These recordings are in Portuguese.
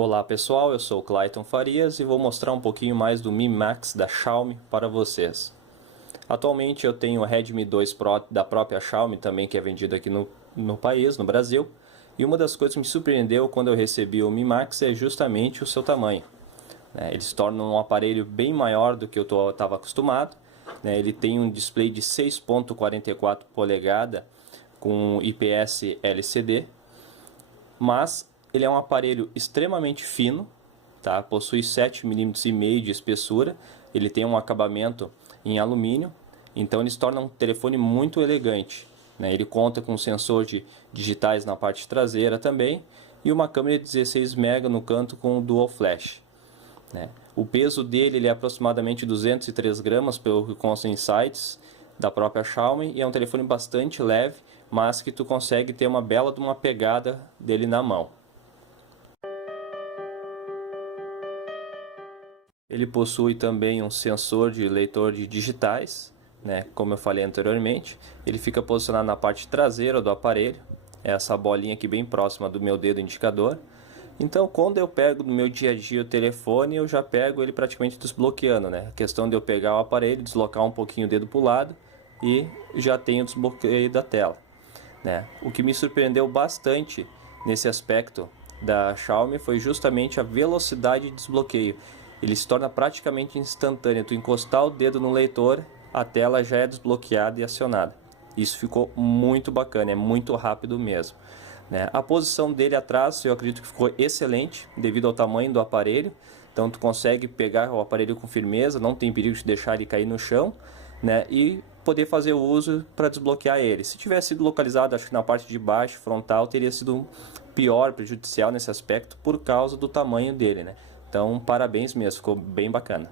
Olá pessoal, eu sou o Clayton Farias e vou mostrar um pouquinho mais do Mi Max da Xiaomi para vocês. Atualmente eu tenho o Redmi 2 Pro da própria Xiaomi também, que é vendido aqui no país, no Brasil. E uma das coisas que me surpreendeu quando eu recebi o Mi Max é justamente o seu tamanho. Ele se torna um aparelho bem maior do que eu estava acostumado. Ele tem um display de 6.44 polegadas com IPS LCD, mas ele é um aparelho extremamente fino, tá? Possui 7,5 mm de espessura, ele tem um acabamento em alumínio, então ele se torna um telefone muito elegante. Ele conta com um sensor de digitais na parte traseira também e uma câmera de 16 MP no canto com Dual Flash. O peso dele ele é aproximadamente 203 gramas, pelo que consta em sites da própria Xiaomi, e é um telefone bastante leve, mas que tu consegue ter uma bela de uma pegada dele na mão. Ele possui também um sensor de leitor de digitais, como eu falei anteriormente. Ele fica posicionado na parte traseira do aparelho, essa bolinha aqui bem próxima do meu dedo indicador. Então, quando eu pego no meu dia a dia o telefone, eu já pego ele praticamente desbloqueando, A questão de eu pegar o aparelho, deslocar um pouquinho o dedo para o lado e já tenho o desbloqueio da tela. O que me surpreendeu bastante nesse aspecto da Xiaomi foi justamente a velocidade de desbloqueio. Ele se torna praticamente instantâneo. Tu encostar o dedo no leitor, a tela já é desbloqueada e acionada. Isso ficou muito bacana, é muito rápido mesmo. A posição dele atrás eu acredito que ficou excelente devido ao tamanho do aparelho. Então tu consegue pegar o aparelho com firmeza, não tem perigo de deixar ele cair no chão, e poder fazer o uso para desbloquear ele. Se tivesse sido localizado, acho que na parte de baixo, frontal, teria sido pior, prejudicial nesse aspecto por causa do tamanho dele, Então, parabéns mesmo, ficou bem bacana.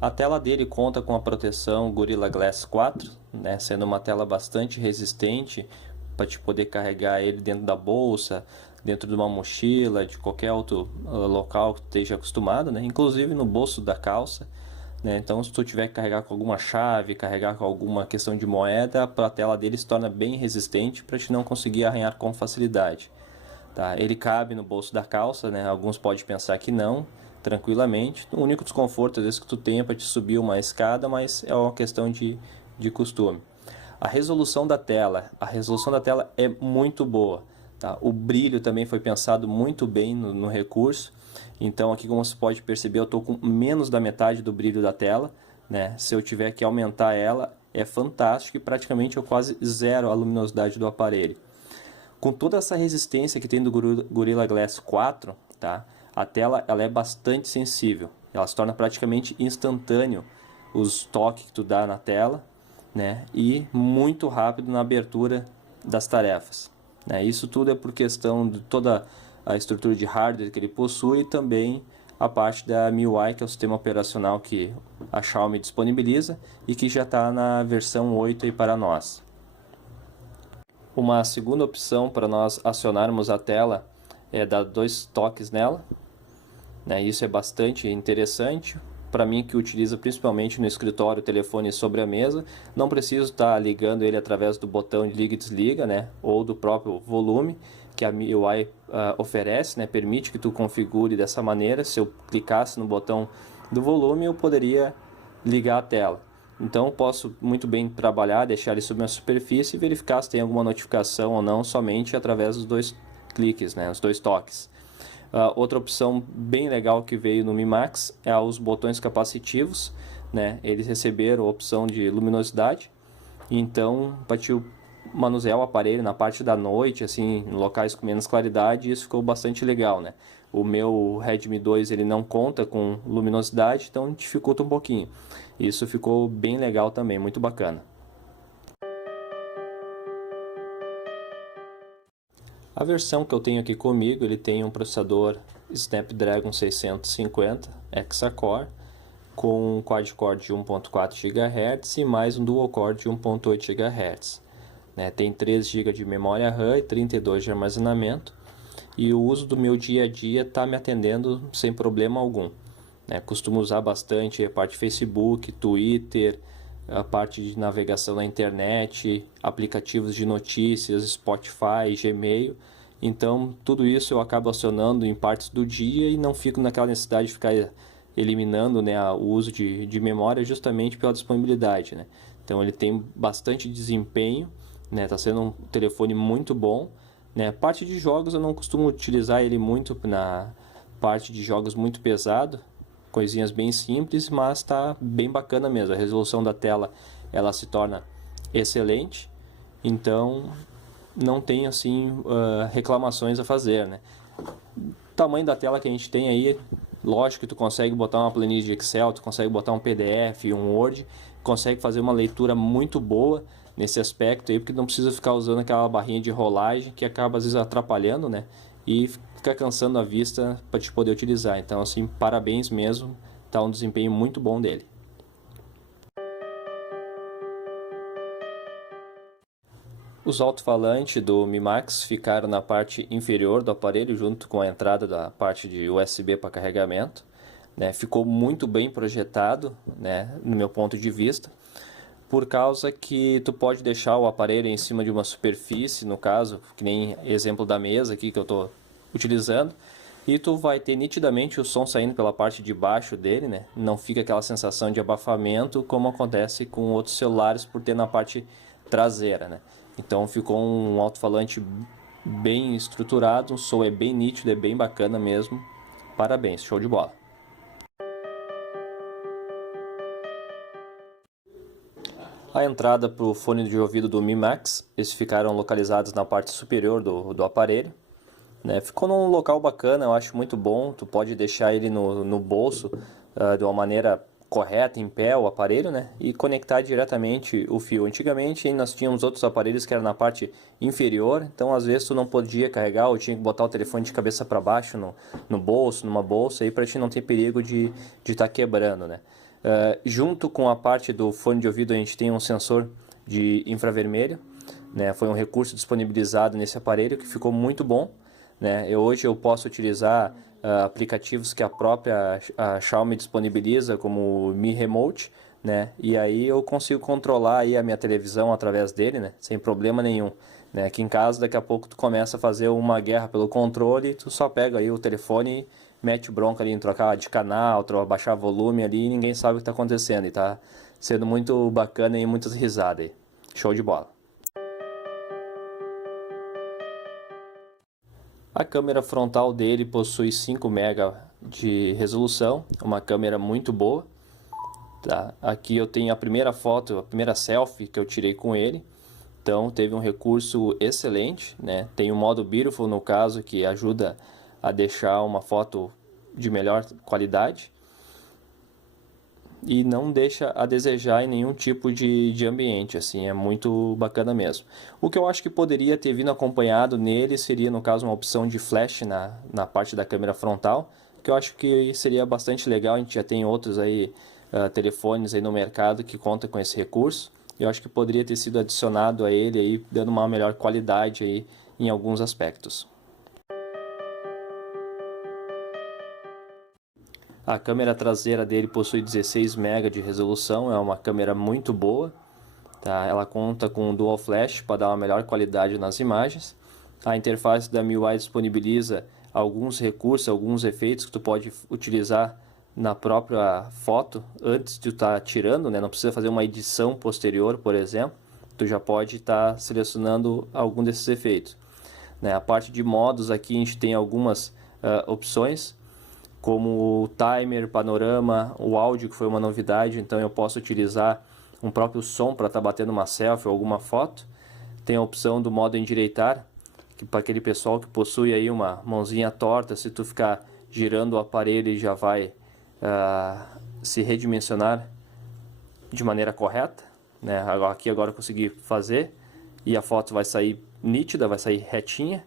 A tela dele conta com a proteção Gorilla Glass 4, sendo uma tela bastante resistente para te poder carregar ele dentro da bolsa, dentro de uma mochila, de qualquer outro local que esteja acostumado, inclusive no bolso da calça. Então, se tu tiver que carregar com alguma chave, carregar com alguma questão de moeda, a tela dele se torna bem resistente para te não conseguir arranhar com facilidade. Ele cabe no bolso da calça, Alguns podem pensar que não, tranquilamente. O único desconforto às vezes que tu tenha para te subir uma escada, mas é uma questão de costume. A resolução da tela é muito boa. O brilho também foi pensado muito bem no recurso. Então aqui, como você pode perceber, eu estou com menos da metade do brilho da tela. Se eu tiver que aumentar ela, é fantástico e praticamente eu quase zero a luminosidade do aparelho. Com toda essa resistência que tem do Gorilla Glass 4, a tela ela é bastante sensível. Ela se torna praticamente instantâneo os toques que tu dá na tela, e muito rápido na abertura das tarefas. Isso tudo é por questão de toda a estrutura de hardware que ele possui e também a parte da MIUI, que é o sistema operacional que a Xiaomi disponibiliza e que já está na versão 8 aí para nós. Uma segunda opção para nós acionarmos a tela é dar 2 toques nela. Isso é bastante interessante. Para mim, que utiliza principalmente no escritório o telefone sobre a mesa, não preciso estar ligando ele através do botão de liga e desliga, ou do próprio volume que a MIUI oferece, permite que tu configure dessa maneira. Se eu clicasse no botão do volume, eu poderia ligar a tela. Então eu posso muito bem trabalhar, deixar ele sobre a superfície e verificar se tem alguma notificação ou não, somente através dos 2 cliques, os 2 toques. Outra opção bem legal que veio no Mi Max é os botões capacitivos. Eles receberam a opção de luminosidade, então para te manusear o aparelho na parte da noite, assim, em locais com menos claridade, isso ficou bastante legal. O meu Redmi 2 ele não conta com luminosidade, então dificulta um pouquinho. Isso ficou bem legal também, muito bacana. A versão que eu tenho aqui comigo, ele tem um processador Snapdragon 650 Hexa-core com um quad-core de 1.4 GHz e mais um dual-core de 1.8 GHz. Tem 3 GB de memória RAM e 32 de armazenamento. E o uso do meu dia a dia está me atendendo sem problema algum. Costumo usar bastante a parte Facebook, Twitter, a parte de navegação na internet, aplicativos de notícias, Spotify, Gmail. Então, tudo isso eu acabo acionando em partes do dia e não fico naquela necessidade de ficar eliminando, né, o uso de memória justamente pela disponibilidade, né? Então, ele tem bastante desempenho, né? Tá sendo um telefone muito bom, né? Parte de jogos eu não costumo utilizar ele muito na parte de jogos muito pesado, coisinhas bem simples, mas tá bem bacana mesmo. A resolução da tela ela se torna excelente, então não tem assim reclamações a fazer, né? O tamanho da tela que a gente tem aí, lógico que tu consegue botar uma planilha de Excel, tu consegue botar um PDF, um Word, consegue fazer uma leitura muito boa nesse aspecto aí, porque não precisa ficar usando aquela barrinha de rolagem que acaba às vezes atrapalhando, né? E fica cansando a vista para te poder utilizar. Então, assim, parabéns mesmo, tá um desempenho muito bom dele. Os alto-falantes do Mi Max ficaram na parte inferior do aparelho, junto com a entrada da parte de USB para carregamento, né? Ficou muito bem projetado, né, no meu ponto de vista, por causa que tu pode deixar o aparelho em cima de uma superfície, no caso, que nem exemplo da mesa aqui que eu estou utilizando, e tu vai ter nitidamente o som saindo pela parte de baixo dele, né? Não fica aquela sensação de abafamento como acontece com outros celulares por ter na parte traseira, né? Então ficou um alto-falante bem estruturado, o som é bem nítido, é bem bacana mesmo. Parabéns, show de bola. A entrada para o fone de ouvido do Mi Max, eles ficaram localizados na parte superior do aparelho, né? Ficou num local bacana, eu acho muito bom. Tu pode deixar ele no bolso de uma maneira correta, em pé, o aparelho, né? E conectar diretamente o fio. Antigamente nós tínhamos outros aparelhos que eram na parte inferior, então às vezes tu não podia carregar ou tinha que botar o telefone de cabeça para baixo no bolso, numa bolsa, aí para te não ter perigo de estar quebrando, né? Junto com a parte do fone de ouvido a gente tem um sensor de infravermelho, né? Foi um recurso disponibilizado nesse aparelho que ficou muito bom, né? Hoje eu posso utilizar aplicativos que a própria Xiaomi disponibiliza, como o Mi Remote, né? E aí eu consigo controlar aí a minha televisão através dele, né? Sem problema nenhum, né? Aqui em casa daqui a pouco tu começa a fazer uma guerra pelo controle, tu só pega aí o telefone e mete bronca ali em trocar de canal, baixar volume ali e ninguém sabe o que está acontecendo. E tá sendo muito bacana e muitas risadas aí. Show de bola. A câmera frontal dele possui 5 MB de resolução, uma câmera muito boa. Tá? Aqui eu tenho a primeira foto, a primeira selfie que eu tirei com ele. Então teve um recurso excelente, né? Tem o modo Beautiful no caso, que ajuda a deixar uma foto de melhor qualidade e não deixa a desejar em nenhum tipo de ambiente, assim, é muito bacana mesmo. O que eu acho que poderia ter vindo acompanhado nele seria, no caso, uma opção de flash na parte da câmera frontal, que eu acho que seria bastante legal. A gente já tem outros aí, telefones aí no mercado que contam com esse recurso, e eu acho que poderia ter sido adicionado a ele aí, dando uma melhor qualidade aí em alguns aspectos. A câmera traseira dele possui 16 MB de resolução, é uma câmera muito boa, tá? Ela conta com Dual Flash para dar uma melhor qualidade nas imagens. A interface da MIUI disponibiliza alguns recursos, alguns efeitos que tu pode utilizar na própria foto antes de tu estar tirando, né? Não precisa fazer uma edição posterior, por exemplo. Tu já pode estar selecionando algum desses efeitos, né? A parte de modos aqui a gente tem algumas opções, como o timer, panorama, o áudio, que foi uma novidade, então eu posso utilizar um próprio som para estar batendo uma selfie ou alguma foto. Tem a opção do modo endireitar, que para aquele pessoal que possui aí uma mãozinha torta, se tu ficar girando o aparelho ele já vai se redimensionar de maneira correta, né? Aqui agora eu consegui fazer e a foto vai sair nítida, vai sair retinha,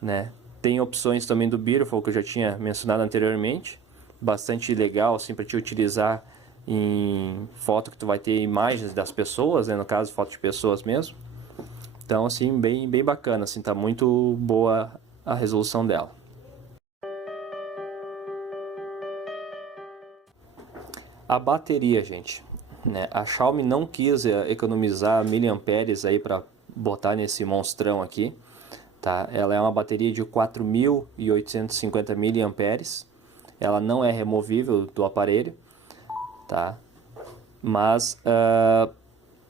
né? Tem opções também do Beautiful, que eu já tinha mencionado anteriormente, bastante legal assim para te utilizar em foto que tu vai ter imagens das pessoas, né? No caso, foto de pessoas mesmo. Então assim, bem bacana, assim, tá muito boa a resolução dela. A bateria, gente. né? A Xiaomi não quis economizar miliamperes aí para botar nesse monstrão aqui, tá? Ela é uma bateria de 4.850 miliamperes. Ela não é removível do aparelho, tá? Mas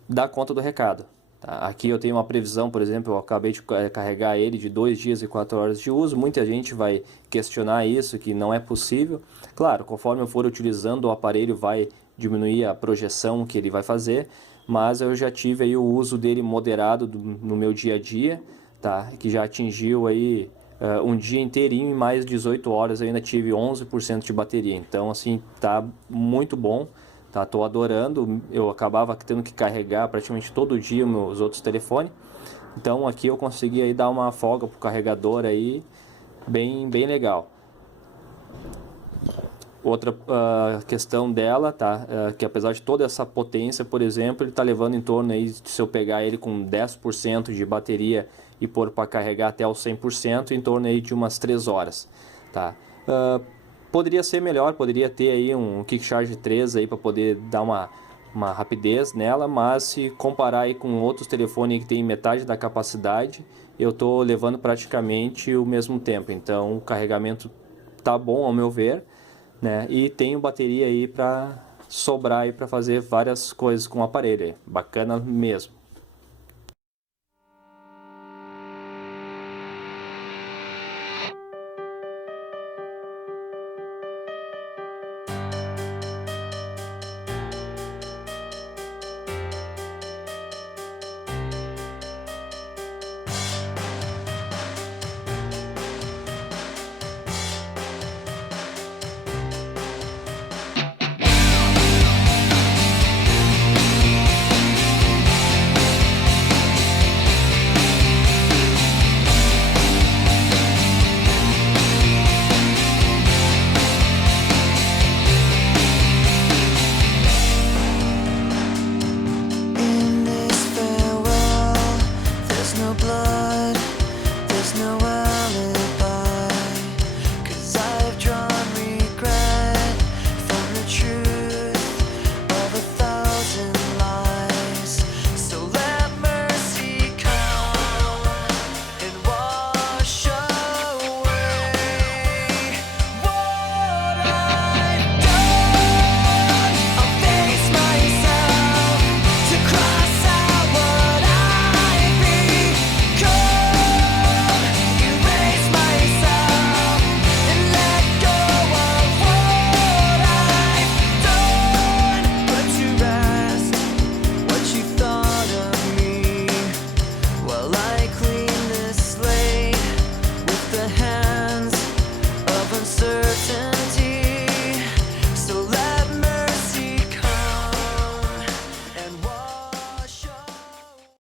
dá conta do recado. Tá? Aqui eu tenho uma previsão, por exemplo, eu acabei de carregar ele de 2 dias e 4 horas de uso. Muita gente vai questionar isso, que não é possível. Claro, conforme eu for utilizando o aparelho, vai diminuir a projeção que ele vai fazer, mas eu já tive aí o uso dele moderado no meu dia a dia, tá? Que já atingiu aí um dia inteirinho e mais 18 horas eu ainda tive 11% de bateria. Então, assim, tá muito bom. Tá, tô adorando. Eu acabava tendo que carregar praticamente todo dia os meus outros telefones. Então aqui eu consegui aí dar uma folga pro carregador aí, bem legal. Outra questão dela, tá, que apesar de toda essa potência, por exemplo, ele tá levando em torno aí, se eu pegar ele com 10% de bateria e pôr para carregar até os 100%, em torno aí de umas 3 horas, tá? Poderia ser melhor, poderia ter aí um Quick Charge 3 aí para poder dar uma rapidez nela, mas se comparar aí com outros telefones que tem metade da capacidade, eu tô levando praticamente o mesmo tempo. Então o carregamento tá bom ao meu ver, né? E tenho bateria aí para sobrar aí para fazer várias coisas com o aparelho aí. Bacana mesmo.